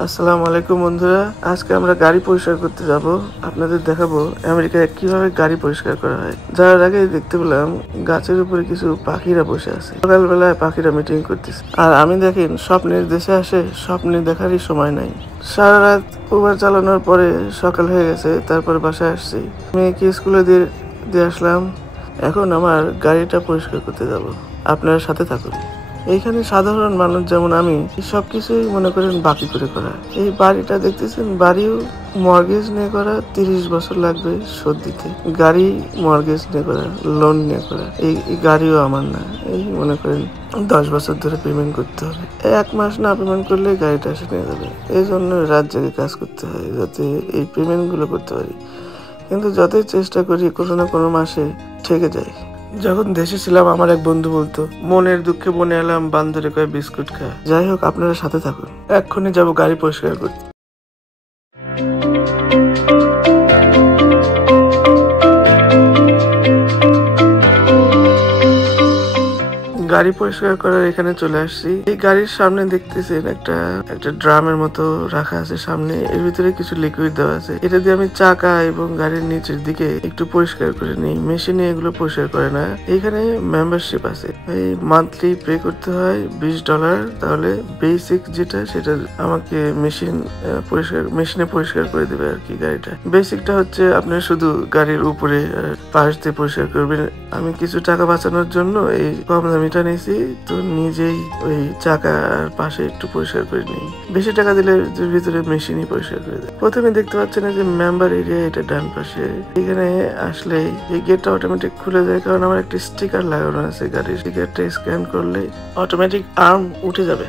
আসসালামু আলাইকুম বন্ধুরা, আজকে আমরা গাড়ি পরিষ্কার করতে যাব। আপনাদের দেখাবো আমেরিকায় কিভাবে গাড়ি পরিষ্কার করা হয়। যাওয়ার আগে দেখতে পেলাম গাছের উপরে কিছু পাখিরা বসে আছে। সকালবেলায় পাখিরা মিটিং করতেছে, আর আমি দেখেন স্বপ্নের দেশে আসে স্বপ্নে দেখারই সময় নাই। সারা রাত উবার চালানোর পরে সকাল হয়ে গেছে, তারপরে বাসায় আসছি, মেয়েকে স্কুলে দিয়ে আসলাম। এখন আমার গাড়িটা পরিষ্কার করতে যাব। আপনার সাথে থাকুন। এইখানে সাধারণ মানুষ যেমন আমি সবকিছুই মনে করেন বাকি করে করা। এই বাড়িটা দেখতেছেন, বাড়িও মর্গেজ নিয়ে করা, 30 বছর লাগবে শোধ দিতে। গাড়ি মর্গেজ নিয়ে করা, লোন নিয়ে করা। এই গাড়িও আমার না, এই মনে করেন 10 বছর ধরে পেমেন্ট করতে হবে। 1 মাস না পেমেন্ট করলে গাড়িটা এসে নিয়ে যাবে। এই জন্য রাত জেগে কাজ করতে হয় যাতে এই পেমেন্ট গুলো করতে পারি। কিন্তু যতই চেষ্টা করি কোনো না কোনো মাসে ঠেকে যায়। যখন দেশে ছিলাম আমার এক বন্ধু বলতো, মনের দুঃখে বনে এলাম বান্দরে কয় বিস্কুট খা। যাই হোক, আপনারা সাথে থাকুন, এক্ষুনি যাব গাড়ি পরিষ্কার করতে। গাড়ি পরিষ্কার করার এখানে চলে আসছি। এই গাড়ির সামনে দেখতেছেন একটা ড্রামের মতো রাখা আছে সামনে। এর ভিতরে কিছু লিকুইড দেওয়া আছে। এটা দিয়ে আমি চাকা এবং গাড়ির নিচের দিকে একটু পরিষ্কার করে নিই। মেশিনে এগুলো পরিষ্কার করে না। এখানে মেম্বারশিপ আছে, এই মান্থলি পে করতে হয় $20। তাহলে বেসিক যেটা সেটা আমাকে মেশিনে পরিষ্কার করে দেবে আর কি। গাড়িটা বেসিকটা হচ্ছে আপনার শুধু গাড়ির উপরে পাশ দিয়ে পরিষ্কার করবেন। আমি কিছু টাকা বাঁচানোর জন্য এই কম দামিটা নিয়েছি, তো নিজেই ওই চাকার পাশে একটু পরিষ্কার করে নিই। বেশি টাকা দিলে ভিতরে মেশিনই পরিষ্কার করে দেয়। প্রথমে দেখতে পাচ্ছেন যে মেম্বার এরিয়া, এটা ডান পাশে। এখানে আসলে এই গেটটা অটোমেটিক খুলে যায়, কারণ আমার একটা স্টিকার লাগানো আছে গাড়ির। স্টিকারটা স্ক্যান করলে অটোমেটিক আর্ম উঠে যাবে।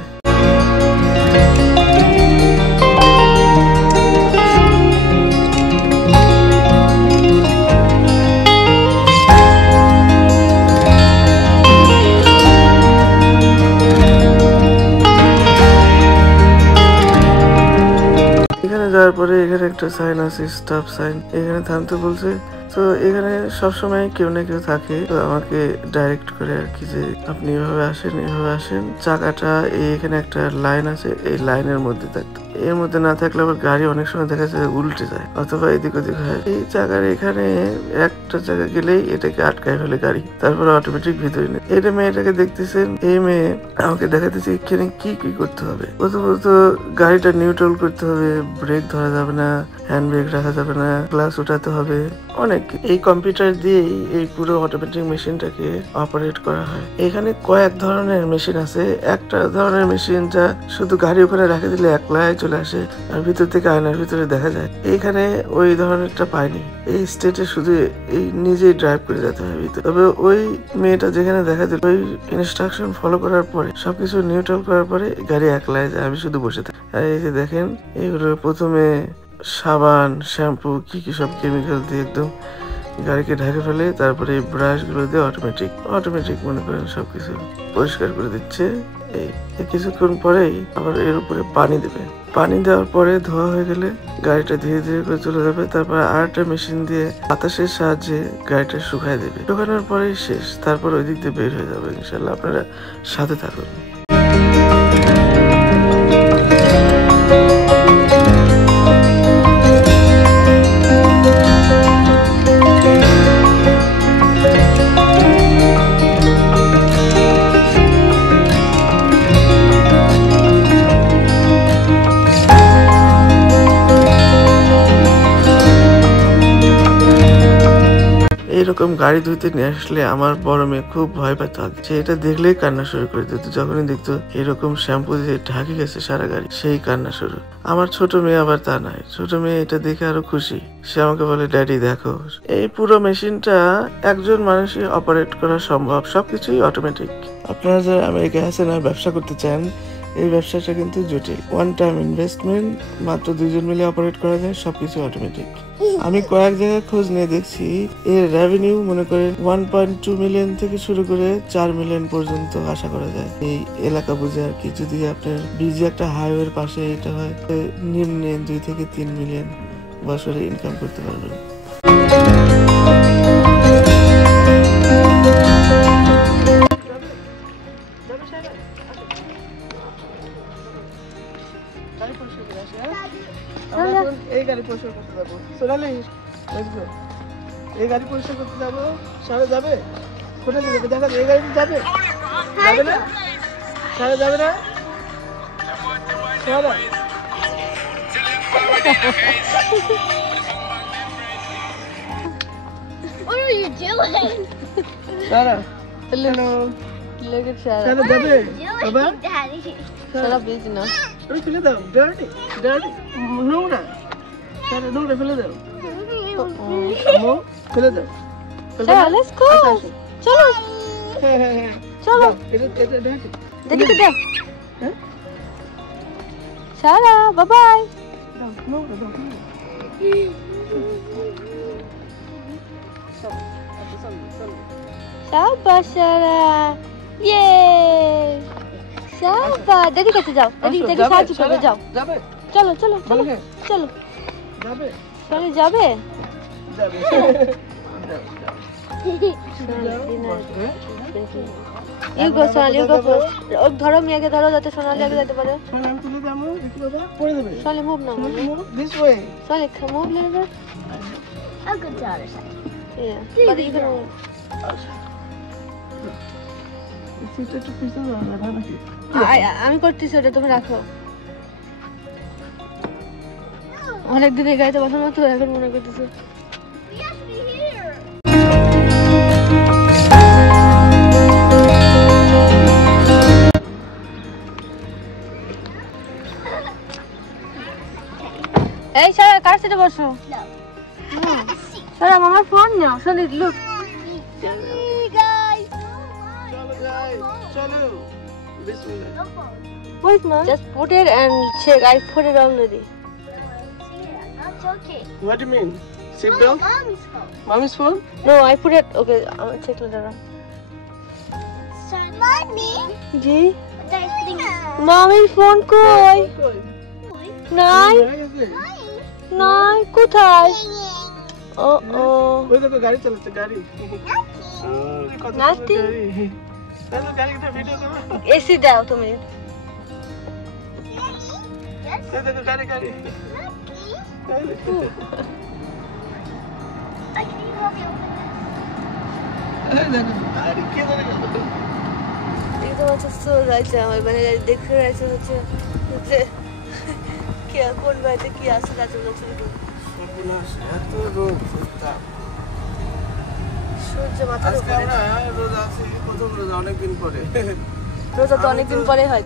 যাওয়ার পরে এখানে একটা সাইন আছে, স্টপ সাইন। এখানে থামতে বলছে। তো এখানে সবসময় কেউ না কেউ থাকে, তো আমাকে ডাইরেক্ট করে আর কি, যে আপনি এভাবে আসেন। চাকাটা এখানে একটা লাইন আছে, এই লাইনের মধ্যে থাকতো। এর মধ্যে না থাকলে আবার গাড়ি অনেক সময় দেখা যায় উল্টে যায় অথবা এদিক ওদিক হয়। এই চাকার এখানে একটা জায়গা গেলেই এটাকে আটকায় ফেলে গাড়ি, তারপরে অটোমেটিক ভিতরে নেই। এটা মেয়েটাকে দেখতেছেন, এই মেয়ে আমাকে দেখাতেছে এখানে কি কি করতে হবে। প্রথমত গাড়িটা নিউট্রাল করতে হবে, ব্রেক ধরা যাবে না, হ্যান্ড ব্রেক রাখা যাবে না, গ্লাস উঠাতে হবে, অনেক। এই কম্পিউটার দিয়েই এই পুরো অটোমেটিক মেশিনটাকে অপারেট করা হয়। এখানে কয়েক ধরনের মেশিন আছে। একটা ধরনের মেশিন যা শুধু গাড়ি ওখানে রেখে দিলে একলাই চলে আসে আর ভিতর থেকে আয়নার ভিতরে দেখা যায়। এখানে ওই ধরনেরটা পাইনি। এই স্টেটে শুধু এই নিজেই ড্রাইভ করে যেতে হয় ভিতরে। তবে ওই মেয়েটা যেখানে দেখা দিল, ওই ইনস্ট্রাকশন ফলো করার পরে, সবকিছু নিউট্রাল করার পরে গাড়ি একলাই যায়, আমি শুধু বসে থাকি। আর এই যে দেখেন, এগুলো প্রথমে সাবান, শ্যাম্পু, কি কি সব কেমিক্যাল দিয়ে একদম গাড়িকে ঢেকে ফেলে। তারপরে এই ব্রাশ গুলো দিয়ে অটোমেটিক মনে করেন সবকিছু পরিষ্কার করে দিচ্ছে। এই কিছুক্ষণ পরেই আবার এর উপরে পানি দেবে। পানি দেওয়ার পরে ধোয়া হয়ে গেলে গাড়িটা ধীরে ধীরে করে চলে যাবে। তারপর আরেকটা মেশিন দিয়ে বাতাসের সাহায্যে গাড়িটা শুকায় দেবে। শুকানোর পরেই শেষ। তারপর ওই দিক দিয়ে বের হয়ে যাবে ইনশাল্লাহ। আপনারা সাথে থাকুন। এরকম গাড়ি ধুইতে নিয়ে আসলে আমার বড় মেয়ে খুব ভয় পেত। সে এটা দেখলেই কান্না শুরু করে দিত। যখনই দেখতো এরকম শ্যাম্পু দিয়ে ঢাকি গেছে সারা গাড়ি, সেই কান্না শুরু। আমার ছোট মেয়ে আবার তা নয়। ছোট মেয়ে এটা দেখে আরো খুশি। সে আমাকে বলে, ড্যাডি দেখো, এই পুরো মেশিনটা একজন মানুষই অপারেট করা সম্ভব। সবকিছুই অটোমেটিক। আপনারা যারা আমেরিকায় আছেন আর ব্যবসা করতে চান, এই ব্যবসাটা কিন্তু জটিল। ওয়ান টাইম ইনভেস্টমেন্ট, মাত্র 2 জন মিলে অপারেট করা যায়, সবকিছু অটোমেটিক। আমি কয়েক জায়গায় খোঁজ নিয়ে দেখছি, এর রেভিনিউ মনে করে 1.2 মিলিয়ন থেকে শুরু করে 4 মিলিয়ন পর্যন্ত আশা করা যায়। এই এলাকা বুঝে আর কি। যদি আপনার বিজি একটা হাইওয়ের পাশে এটা হয়, নিম্নে 2 থেকে 3 মিলিয়ন বছরে ইনকাম করতে পারবেন। গাড়ি পরিষ্কার করে আসি। আমরা এখন এই গাড়ি পরিষ্কার করতে যাবো। সোনালি, লেটস গো। এই গাড়ি পরিষ্কার করতে যাবো। সারা যাবে? কোথায় যাবে? দেখা এই গাড়ি যাবে? যাবে না? সারা যাবে না? সারা What are you doing? Sarah, Hello. Look at Sarah. Sarah, What are যাবে? you doing, বাবা? Daddy? Sarah, busy now. তুমি ফেলে দাও, ডার্টি, ডার্টি, নোংরা। Sarah, নোংরা ফেলে দাও। আম্মু, ফেলে দাও। ফেলে Sarah, দাও। let's go. আচ্ছা, আসো। চলো হ্যাঁ, হ্যাঁ, হ্যাঁ। চলো। দাও, এটা ডার্টি। দেখি দে হ্যাঁ? Sarah, bye bye. দাও, নোংরা দাও, নোংরা। Shabash, Sarah. Yay. Shabash. Daddy কাছে যাও। Daddy আসো, daddy যাবে? সাহায্য করবে Sarah, যাও। যাবে? চলো চলো চলো বলো হ্যাঁ। চলো। যাবে? Sarah যাবে? যাবে। You go Sonali, you go first. ও ধরো মেয়েকে ধরো যাতে সোনালি আগে যেতে পারে। শোনো, আমি তুলে দাও, দেখি বাবা, পড়ে যাবে। Sonali move now. Sonali, move this way. Sonali move a little bit. I'll go to the other side. Yeah. But you can move. সিটটা একটু পিছনে দাও না, নাকি? আমি করতেছি ওটা তুমি রাখো। অনেকদিন এই গাড়িতে বসানো তো এখন মনে করতেছি। We have to be here. এই সারা কার সিটে বসো। No. সারা আমার ফোন নাও। শুনি লুক। Hey guys. চলো যাই, চলো। বিসমিল্লাহ। No phone. Wait mom. Just put it and check. I put it already. I'm not joking. What do you mean? Seat No, belt? Mommy's phone. Mommy's phone? No, I put it. Okay, I'll check later on. Mommy. G Guys, please. মামির phone কই? নাই নাই কোথায়? ও ও ওই দেখো গাড়ি চালাচ্ছে, গাড়ি। কত নাস্তি? সুন্দর গাড়ি। তাহলে গাড়িটা ভিডিও করো। এসি দাও তুমি। এই দেখো গাড়ি, গাড়ি। এই দেখো। এই দেখো, গাড়ি কে ধরে গেল? একদম হচ্ছে চোর আছে আমার মানে দেখে আছে হচ্ছে যে কে কোন বাড়িতে কি আছে তার জন্য চুরি সর্বনাশ, এত রোদ, তাপ। সূর্য মাথার আজকে উপরে আমরা রোজা আছি, প্রথম রোজা অনেকদিন পরে। রোজা তো অনেকদিন পরে হয়।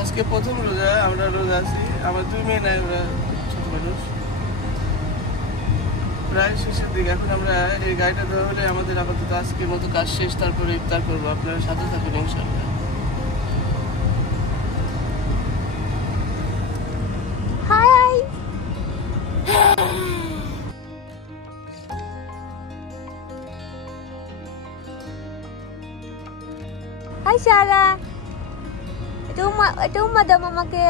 আজকে প্রথম রোজা, আমরা রোজা আছি। আমার দুই মেয়ে নাই, ওরা ছোট মানুষ। প্রায় শেষের দিকে। এখন আমরা এই গাড়িটা দেওয়া হলে আমাদের আপাতত আজকের মতো কাজ শেষ, তারপরে ইফতার করবো। আপনারা সাথে থাকুন ইনশাআল্লাহ। হাই হাই সারা এটা উম্মা দাও মামাকে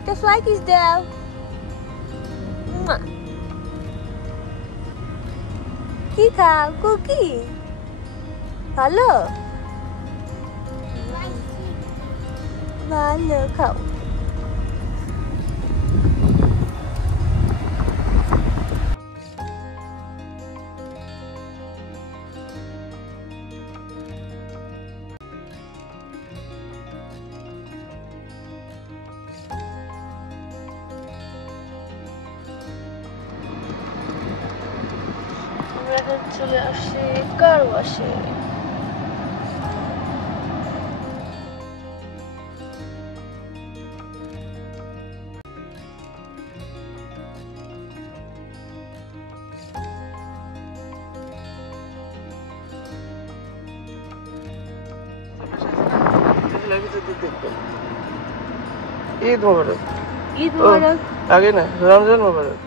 এটা ফ্লাই কিস দাও উম্মা কি খাও কুকি ভালো ভালো খাও আমাদের চলে আসছে কার ওয়াশে। ঈদ মোবারক। ঈদ মোবারক। আগে না, রমজান মোবারক।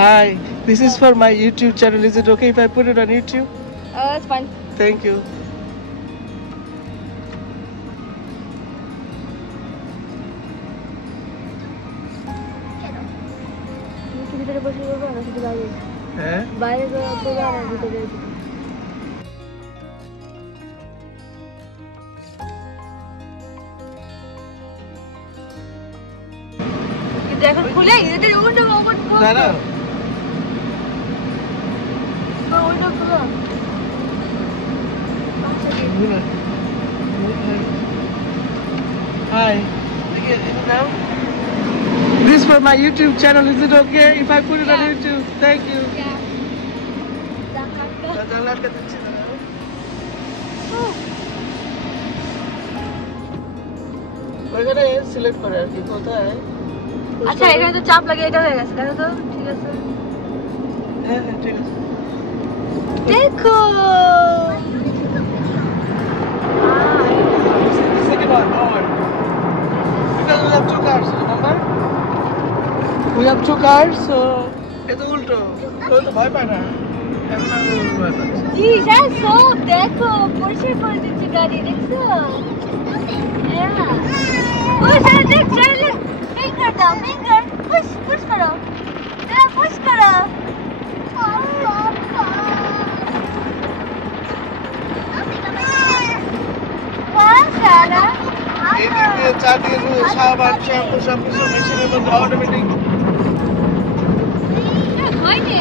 Hi, this is for my YouTube channel. Is it okay if I put it on YouTube? It's fine. Thank you. ভিতরে বসে করবো না শুধু বাইরে? হ্যাঁ, বাইরে করবো না ভিতরে? কিন্তু এখন খুলে এটা উল্টো দাঁড়া। উল্টো খুলো। Hi. Now? This is for my YouTube channel. Is it okay if I put it on YouTube? Thank you. ওইখানে সিলেক্ট করে আর কি কোথায়। আচ্ছা এখানে তো চাপ লাগে, এটা হয়ে গেছে দেখো তো। ঠিক আছে, হ্যাঁ হ্যাঁ ঠিক আছে। দেখো Second one, forward. Because we have two cars, remember? We have two cars, so it's উল্টো। তো ভয় পায় না। এখন আমি ভয় পাচ্ছি। জি স্যার সব দেখো পরিষ্কার করে দিচ্ছি গাড়ি, দেখছো? হ্যাঁ ও স্যার দেখ স্যার ফিঙ্গার দাও, ফিঙ্গার পুশ পুশ করো, স্যার পুশ করো। এই দিক দিয়ে চারদিকে সাবান শ্যাম্পু সবকিছু মেশিনের মধ্যে অটোমেটিক। হয়নি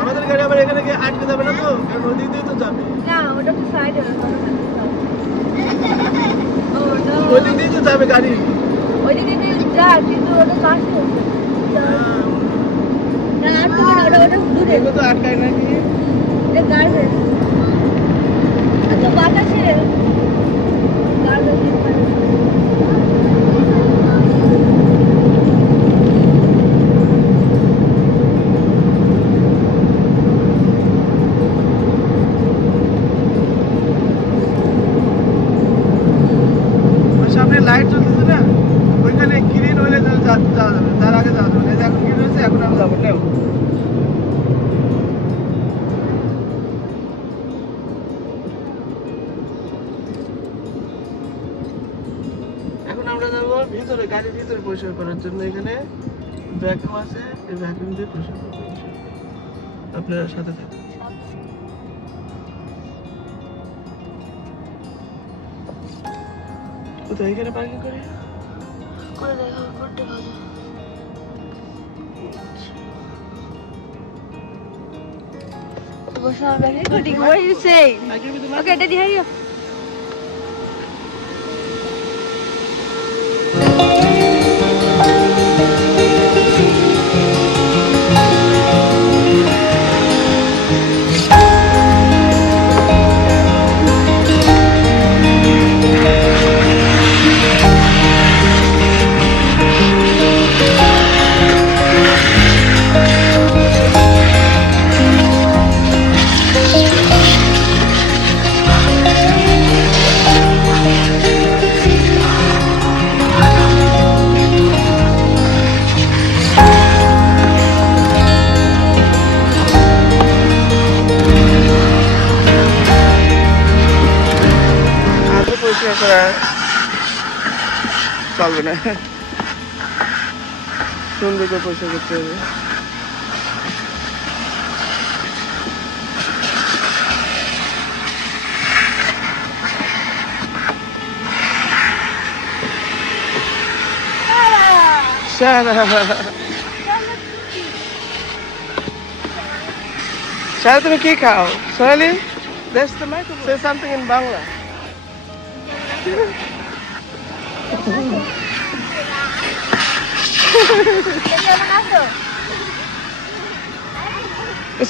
আমাদের গাড়ি আবার এখানে গিয়ে আটকে যাবে না তো, কারণ ওই দিক দিয়ে তো যাবে না, ওটা তো সাইড হবে, ওই দিক দিয়ে তো যাবে গাড়ি। ওই দিকে যা, কিন্তু ওটা পাশে হচ্ছে না, আটকে না, ওটা দূরে। এগুলো তো আটকায় নাকি? এটা গার্বেজ, আচ্ছা বাতাসে গার্বেজ। সামনে লাইট জ্বলতেছে না, ওইখানে গ্রিন হইলে যাওয়া যাবে, তার আগে যাওয়া যাবে না। এখন গ্রিন হয়েছে, এখন আমি যাবো। নেও এখন আমরা যাবো ভিতরে, গাড়ির ভিতরে পরিষ্কার করার জন্য। এখানে ভ্যাকুয়াম আছে, এই ভ্যাকুয়াম দিয়ে পরিষ্কার করবো। আপনারা সাথে থাকুন। কোথায়? এখানে পার্কিং করি করে দেখো করতে ভালো। What's not recording? What are you saying? I give you the money. Okay, Daddy, hurry up. চলবে না, সুন্দর করে পরিষ্কার করতে হবে। সারা তুমি কি খাও সোনালি? Say something in Bangla.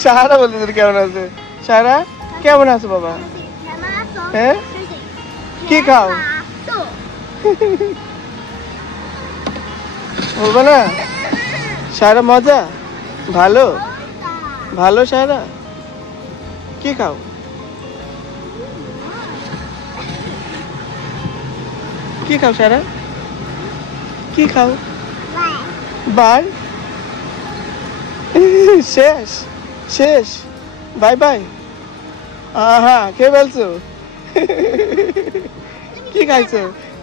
Sahara বলতে তোর কেমন আছে? সাহারা কেমন আছো বাবা? হ্যাঁ কি খাও বলবো না? সাহারা মজা ভালো ভালো। সাহারা কি খাও? কি খাও সাহারা? কি খাও? বাই শেষ শেষ বাই বাই। আহা কে বলছো? কি খাইছো?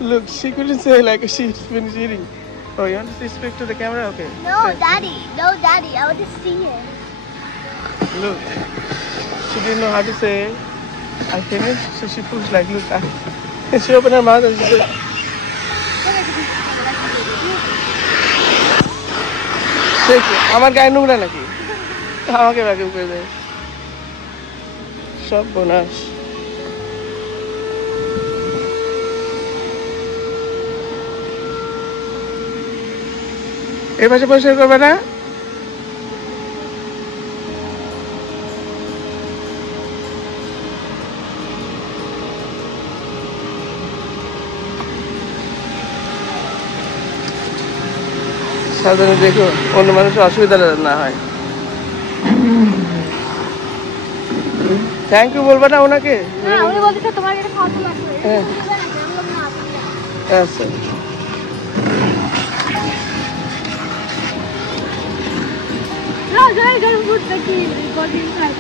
Look, she couldn't say like she's finished eating. Oh, you want to speak to the camera? Okay. No, Daddy. No, Daddy. I want to see it. Look, she didn't know how to say I finished, so she pushed like, look. She opened her mouth and she said, আমার গায়ে নোংরা নাকি? আমাকে ব্যাকে উপরে দেয় সব bonus. এই পাশে পরিষ্কার করবে না? সাবধানে দেখো অন্য মানুষের অসুবিধা না হয়। থ্যাংক ইউ বলবা না ওনাকে? হ্যাঁ উনি বলতেছে তোমার এটা খাওয়া লাগবে। হ্যাঁ আচ্ছা No, don't put the key. Got inside.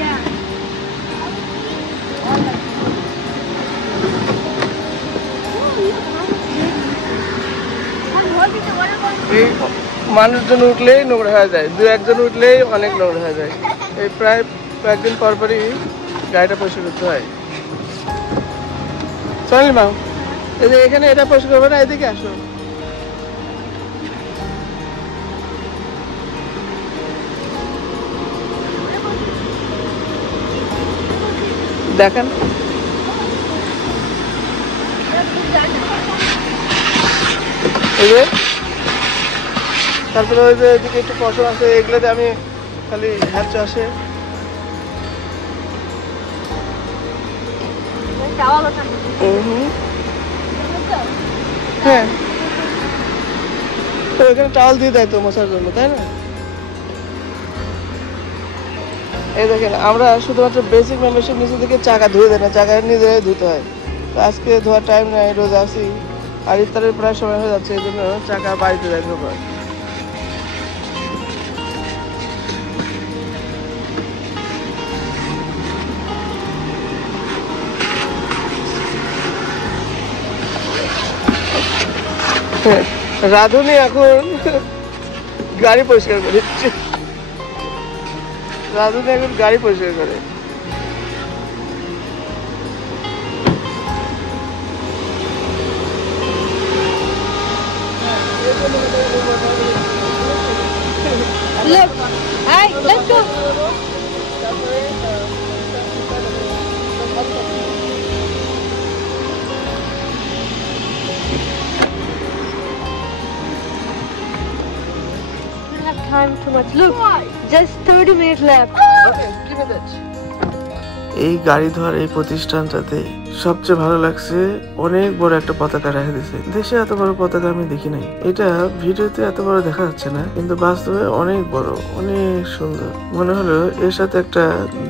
Yeah. এই মানুষজন উঠলেই নোংরা হয়ে যায়, দু একজন উঠলেই অনেক নোংরা হয়ে যায়। এই প্রায় কয়েকদিন পর পরই গাড়িটা পরিষ্কার করতে হয়। চলি মা এই যে এখানে এটা পরিষ্কার করবে না, এদিকে আসো। দেখেন এই যে তারপরে ওই যে এদিকে একটু পশম আছে, এগুলোতে আমি খালি হাত আসে। হ্যাঁ তো এখানে টাওয়াল দিয়ে দেয় তো মশার জন্য, তাই না? এই দেখেন আমরা শুধুমাত্র বেসিক মেম্বারশিপ নিচে থেকে চাকা ধুয়ে দেয় না, চাকা নিজেরাই ধুতে হয়। তো আজকে ধোয়ার টাইম নাই, রোজ আসি আর ইফতারের প্রায় সময় হয়ে যাচ্ছে, এই জন্য চাকা বাড়িতে দেয় ধোবার। রাধুনি এখন গাড়ি পরিষ্কার করে, রাধুনি এখন গাড়ি পরিষ্কার করে। Look, hi, let's go. Time too much. Look, just 30 minutes left. Okay, give me that. এই গাড়ি ধোয়ার এই প্রতিষ্ঠানটাতে সবচেয়ে ভালো লাগছে, অনেক বড় একটা পতাকা রেখে দিয়েছে। দেশে এত বড় পতাকা আমি দেখি নাই। এটা ভিডিওতে এত বড় দেখা যাচ্ছে না, কিন্তু বাস্তবে অনেক বড়, অনেক সুন্দর। মনে হলো এর সাথে একটা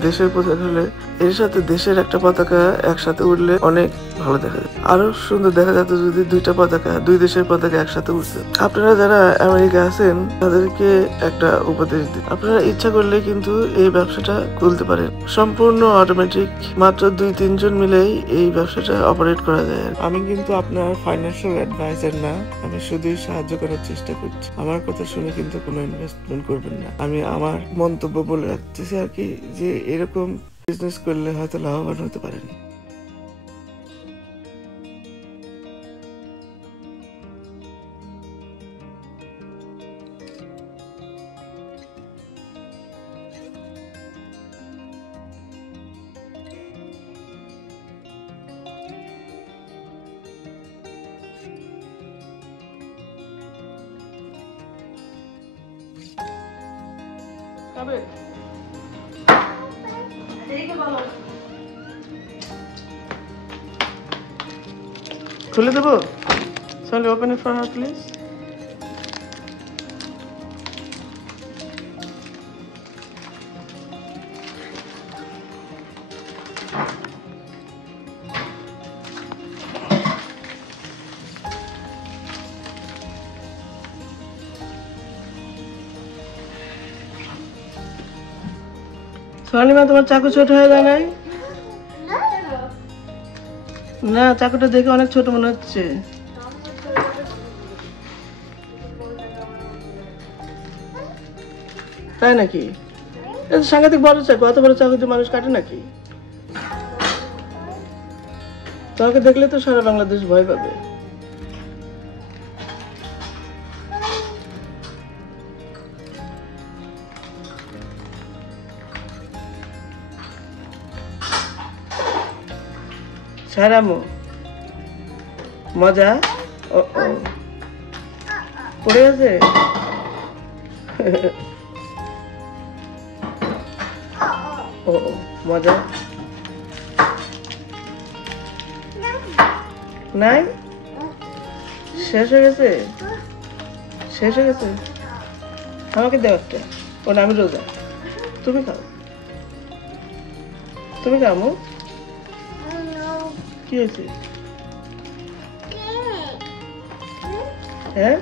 দেশের পতাকা হলে, এর সাথে দেশের একটা পতাকা একসাথে উঠলে অনেক ভালো দেখা যায়। আরো সুন্দর দেখা যেত যদি দুইটা পতাকা, দুই দেশের পতাকা একসাথে উঠছে। আপনারা যারা আমেরিকা আছেন তাদেরকে একটা উপদেশ দিন, আপনারা ইচ্ছা করলে কিন্তু এই ব্যবসাটা খুলতে পারেন। সম্পূর্ণ অটোমেটিক, মাত্র 2-3 জন মিলেই এই ব্যবসাটা অপারেট করা যায়। আমি কিন্তু আপনার ফাইন্যান্সিয়াল অ্যাডভাইজার না, আমি শুধুই সাহায্য করার চেষ্টা করছি। আমার কথা শুনে কিন্তু কোনো ইনভেস্টমেন্ট করবেন না। আমি আমার মন্তব্য বলে রাখতেছি আর কি, যে এরকম বিজনেস করলে হয়তো লাভবান হতে পারেন। খুলে দেবো? চলে open it for her please. Sonalima, তোমার চাকু ছোট হয়ে যায় নাই? না, চাকুটা দেখে অনেক ছোট মনে হচ্ছে। তাই নাকি? এটা সাংঘাতিক বড় চাকু, অত বড় চাকু দিয়ে মানুষ কাটে নাকি? তোমাকে দেখলে তো সারা বাংলাদেশ ভয় পাবে। সারামু মজা। ও ও পড়ে আছে। ও ও মজা নাই, শেষ হয়ে গেছে, শেষ হয়ে গেছে। আমাকে দেও একটা। ও না, আমি রোজা। তুমি খাও, তুমি খাও। মু কি হয়েছে? হ্যাঁ,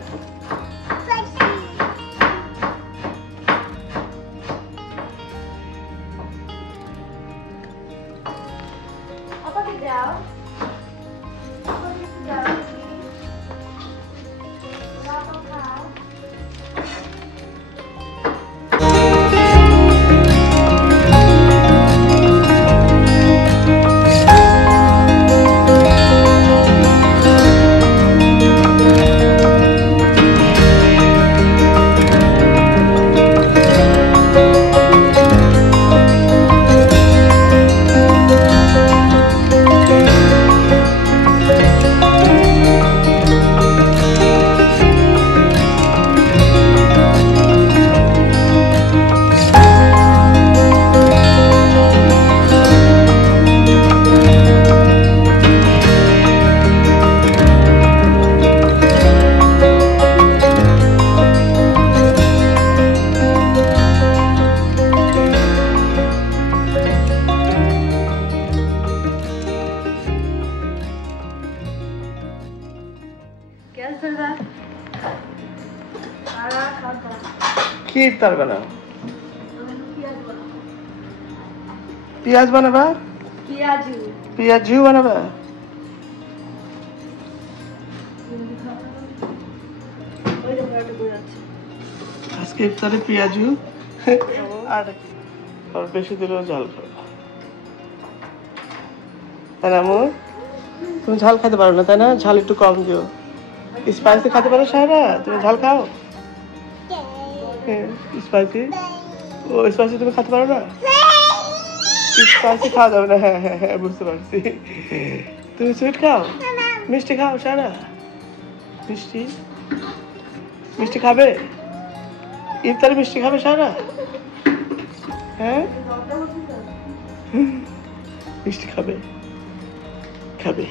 কি ইফতার বানাও? পেঁয়াজ বানাবা? পেঁয়াজু বানাবা? আজকে ইফতারে পেঁয়াজু আর বেশি দিলেও ঝাল খাও। তাই না আমু? তুমি ঝাল খেতে পারো না তাই না? ঝাল একটু কম দিও। স্পাইসি খেতে পারো সারা? তুমি ঝাল খাও? স্পাইসি? ও স্পাইসি তুমি খেতে পারো না? স্পাইসি খাওয়া যাবে না। হ্যাঁ হ্যাঁ হ্যাঁ, বুঝতে পারছি। তুমি সুইট খাও, মিষ্টি খাও সারা? মিষ্টি মিষ্টি খাবে? ইফতারে মিষ্টি খাবে সারা? হ্যাঁ, মিষ্টি খাবে, খাবে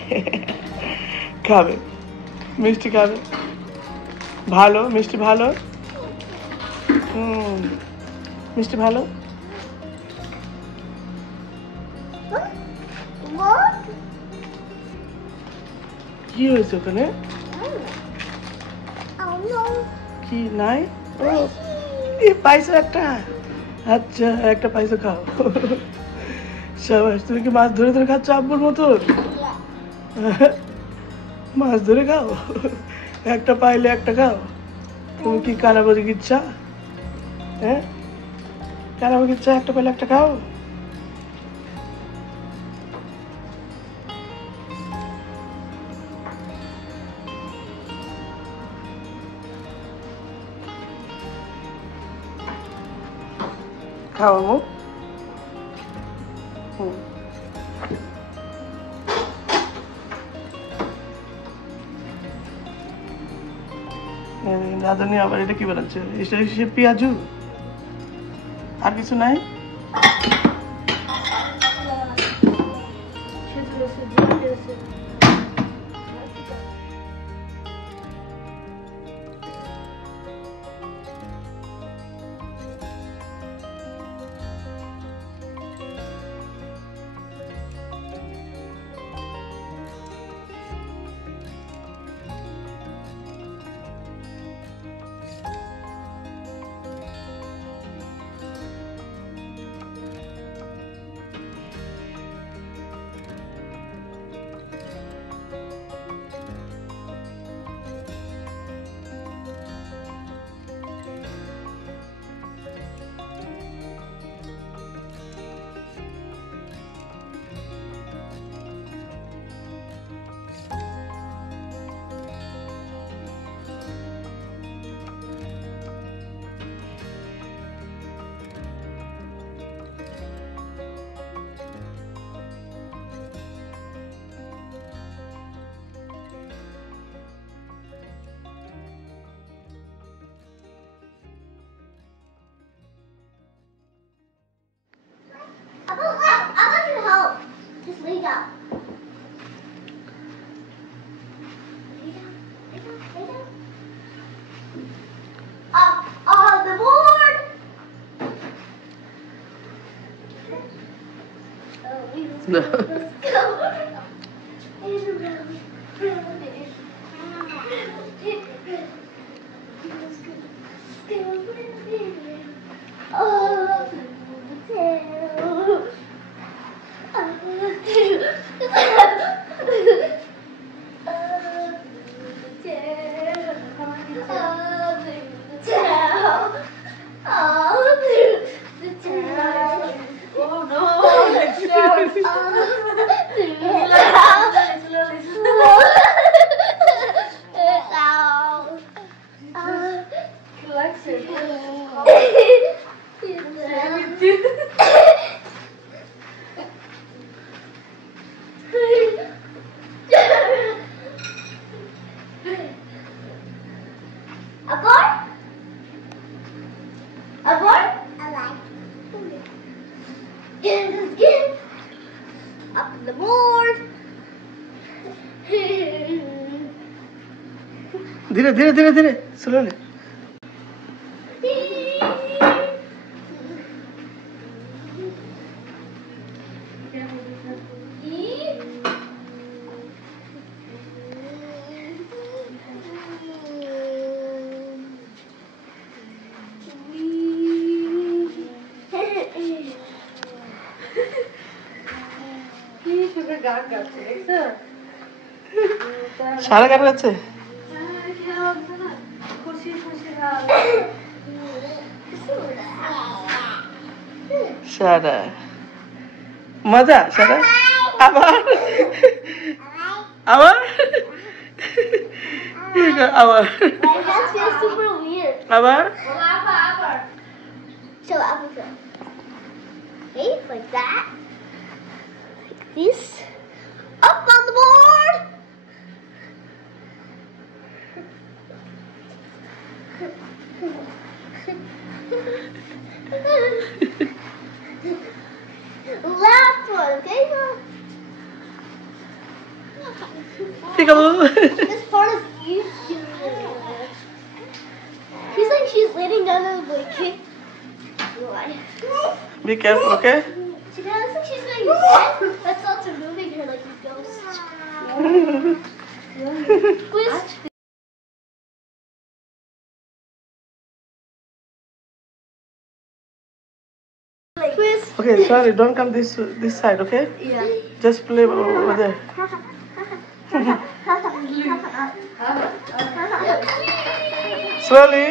খাবে, মিষ্টি খাবে। ভালো মিষ্টি, ভালো। মিষ্টি ভালো। কি হয়েছে ওখানে? কি নাই? ও পাইছো একটা? আচ্ছা, একটা পাইছো, খাও। শাবাশ, তুমি কি মাছ ধরে ধরে খাচ্ছ আব্বুর মতন? মাছ ধরে খাও, একটা পাইলে একটা খাও। তুমি কি কানাবজি কিচ্ছা? হ্যাঁ, কানাবজি কিচ্ছা, একটা পাইলে একটা খাও। খাও আমু। রাধুনি আবার এটা কি বানাচ্ছে? এটা পেঁয়াজু, আর কিছু নাই? I'm not gonna help. Just lay down. Lay down. Lay down. Lay down. Up on the board. Oh, No. let's go. Aboard? Aboard? I like. Get up on the board. ধীরে ধীরে ধীরে ধীরে, স্লোলি। সারা গান গাচ্ছে। সারা মজা, সারা আবার আবার আবার That feels super weird. আবার So apple show. Okay, like that. Like this. Up on the board. Last one, okay? Peekaboo. This part is easy. She's like she's laying down on the blanket. Be careful, okay? She kind of looks like she's going to bed. That's also moving her like a ghost. Please. Quiz. Okay, sorry, don't come this side, okay? Yeah. Just play over there. Slowly.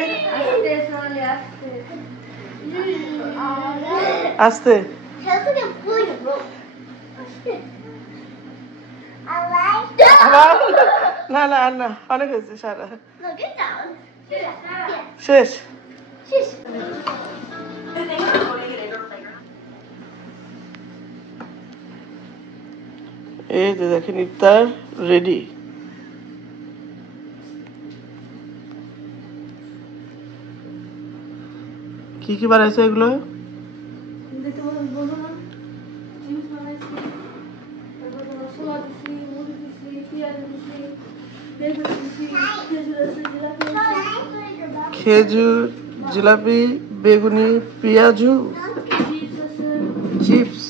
Aste. না না আর না অনেক হয়েছে সারা Look, get down. শেষ Shush. এই যে দেখেন ইফতার ready কি কি বানাইছে এগুলো খেজুর জিলাপি বেগুনি পেঁয়াজু চিপস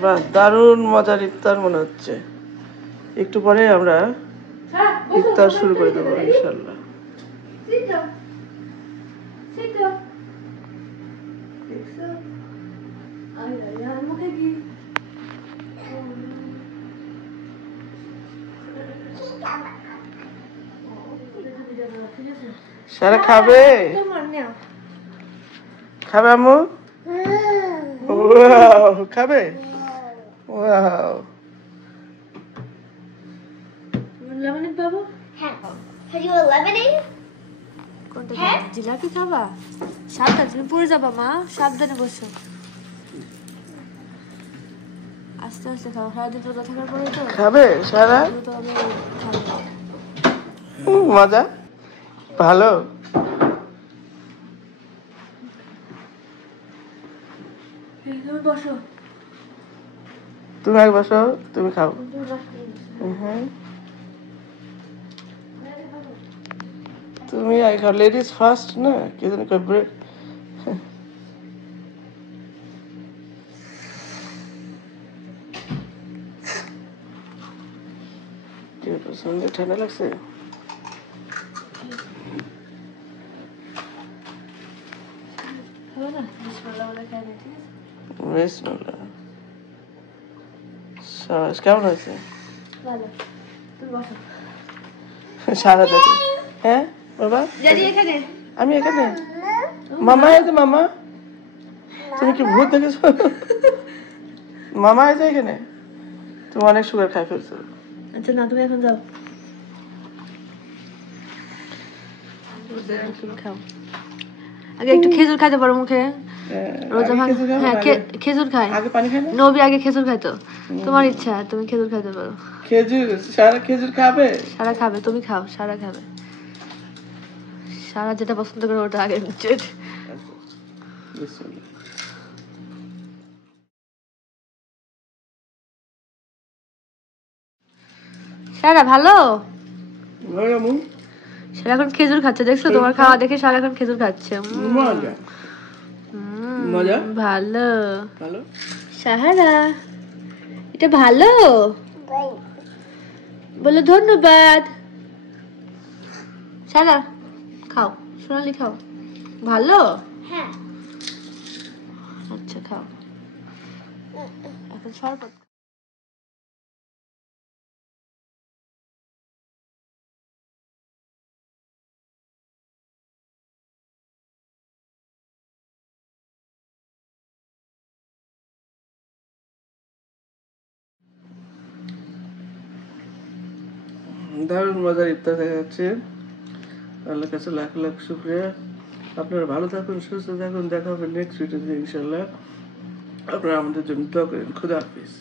বাহ দারুণ মজার ইফতার মনে হচ্ছে একটু পরে আমরা ইফতার শুরু করে দেবো ইনশাআল্লাহ সারা খাবে খাবে আম্মু ওয়াও খাবে wow লেমনের Babu Have you a lemonade? কোনটা জিলাপি খাবা সাবধান তুমি পড়ে যাবা মা সাবধানে বসো আস্তে আস্তে খাও সারাদিন রোজা থাকার পরে তো খাবে সারা তো আমি খাবো মজা ভালো তুমি বসো তুমি আগে বসো তুমি খাও হ্যাঁ তুমি আগে খাও লেডিস ফার্স্ট না কে জানি কই ব্রেক কি পছন্দ ঠান্ডা লাগছে খাবো না বিসমিল্লাহ বলে খাই না ঠিক আছে বিসমিল্লাহ শাবাশ কেমন হয়েছে ভালো তুমি বসো সারা দেখো হ্যাঁ বাবা দাদি এখানে আমি এখানে মামা আছে মামা তুমি কি ভূত দেখেছো মামা আছে এখানে তুমি অনেক সুগার খাই ফেলছো আচ্ছা না তুমি এখন যাও খাও আগে একটু খেজুর খাইতে পারো মুখে রোজা ভাঙ হ্যাঁ খেজুর খায় আগে পানি খাই না নবী আগে খেজুর খাইতো তোমার ইচ্ছা তুমি খেজুর খাইতে পারো খেজুর সারা খেজুর খাবে সারা খাবে তুমি খাও সারা খাবে সারা যেটা পছন্দ করে ওটা আগে নিচ্ছে বিসমিল্লাহ সারা ভালো ভালো মু সারা এখন খেজুর খাচ্ছে দেখছো তোমার খাওয়া দেখে সারা এখন খেজুর খাচ্ছে মজা মজা ভালো ভালো সাহারা এটা ভালো বলো ধন্যবাদ সারা খাও সোনালি খাও ভালো হ্যাঁ আচ্ছা খাও এখন শরবত দারুণ মজার ইফতার দেখা যাচ্ছে আল্লাহর কাছে লাখ লাখ শুকরিয়া আপনারা ভালো থাকুন সুস্থ থাকুন দেখা হবে নেক্সট ভিডিওতে ইনশাআল্লাহ আপনারা আমাদের জন্য দোয়া করেন খুদা হাফিজ